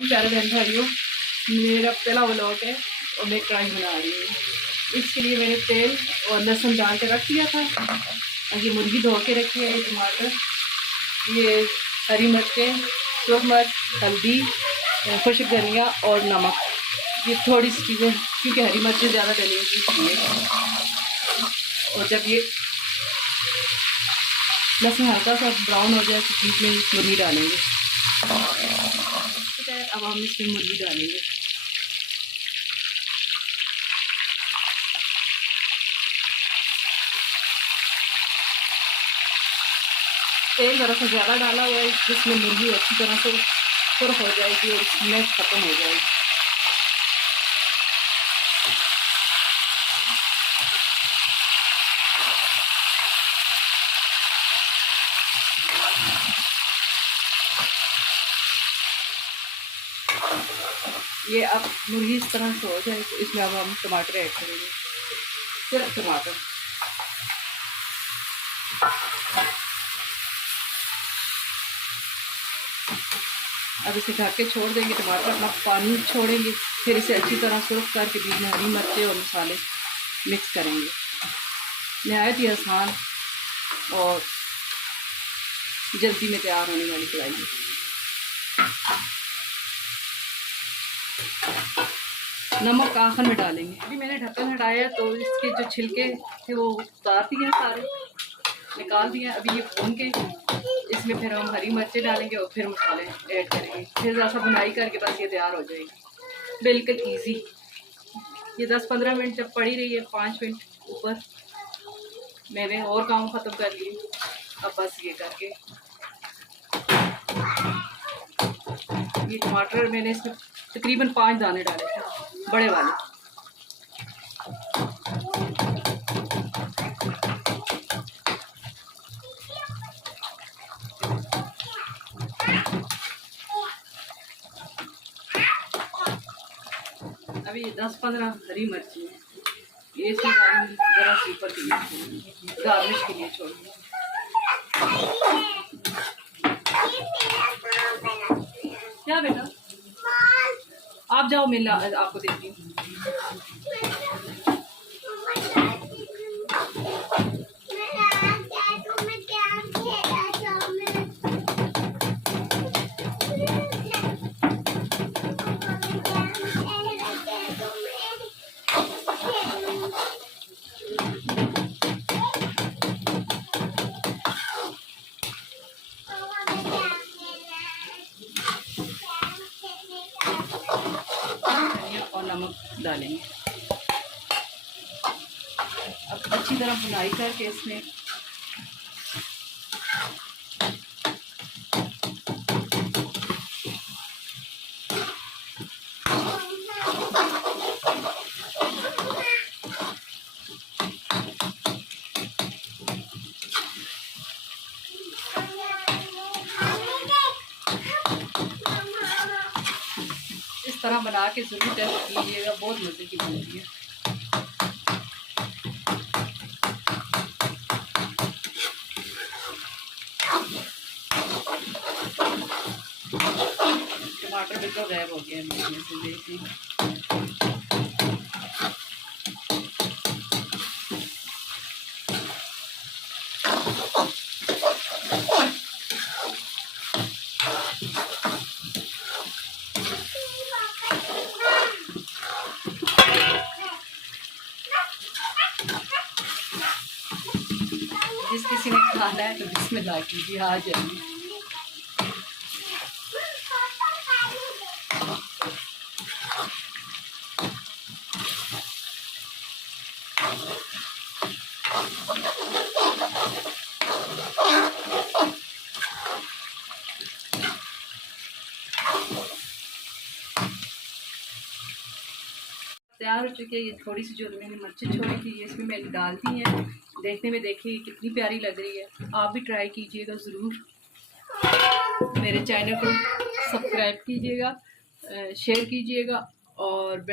प्यारे बहन भाइयों, मेरा पहला व्लॉग है और मैं कढ़ाई बना रही हूँ। इसके लिए मैंने तेल और लहसुन डाल के रख दिया था। और ये मुर्गी धो के रखी है, ये टमाटर, ये हरी मिर्चें, सूरज मिर्च, हल्दी, खुश्क धनिया और नमक। ये थोड़ी सी चीज़ें, क्योंकि हरी मिर्चें ज़्यादा डलेंगी इसलिए। और जब ये लहसुन हल्का सा ब्राउन हो जाए तो बीच में मुर्गी डालेंगे। अब हम इसमें मुर्गी डालेंगे। तेल ज़रा सा ज़्यादा डाला हुआ है, जिसमें मुर्गी अच्छी तरह से सुर्ख हो जाएगी और स्मेल ख़त्म हो जाएगी। ये अब मुर्गी इस तरह से हो जाए तो इसमें अब हम टमाटर ऐड करेंगे, सिर्फ टमाटर। अब इसे ढक के छोड़ देंगे, टमाटर अपना पानी छोड़ेंगे। फिर इसे अच्छी तरह सुर्ख करके बीच में हरी मिर्चें और मसाले मिक्स करेंगे। नहायत ही आसान और जल्दी में तैयार होने वाली कढ़ाई है। नमक आखिर में डालेंगे। अभी मैंने ढक्कन हटाया तो इसके जो छिलके थे वो उतार दिए, सारे निकाल दिए। अभी ये भून के इसमें फिर हम हरी मिर्चें डालेंगे और फिर मसाले ऐड करेंगे। फिर ज़रा सा बुनाई करके बस ये तैयार हो जाएगी। बिल्कुल इजी। ये 10-15 मिनट जब पड़ी रही है, 5 मिनट ऊपर, मैंने और काम ख़त्म कर लिए। अब बस ये करके ये टमाटर मैंने इसमें तकरीबन 5 दाने डाले थे, बड़े वाले। अभी 10-15 हरी मिर्ची है, ये इसमें डालूंगी, ज़रा सी ऊपर के लिए छोड़ूंगी, गार्निश के लिए छोड़ूंगी। क्या बेटा, आप जाओ, मैं आपको देती हूँ। और नमक डालेंगे। अब अच्छी तरह बुनाई करके इसमें इस तरह बना के ज़रूर टेस्ट कीजिएगा, बहुत मज़े की बनती है। टमाटर बिल्कुल गायब हो गया है इसमें से, देखिए। जिस किसी ने खाना है तो बिस्मिल्लाह कीजिए, आ जाइए। तैयार हो चुकी है। ये थोड़ी सी जो मैंने मिर्चें छोड़ी थी, ये इसमें मैंने डाल दी है। देखने में देखिए कितनी प्यारी लग रही है। आप भी ट्राई कीजिएगा ज़रूर। मेरे चैनल को सब्सक्राइब कीजिएगा, शेयर कीजिएगा और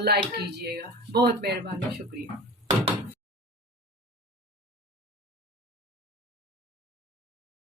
लाइक कीजिएगा। बहुत मेहरबानी, शुक्रिया।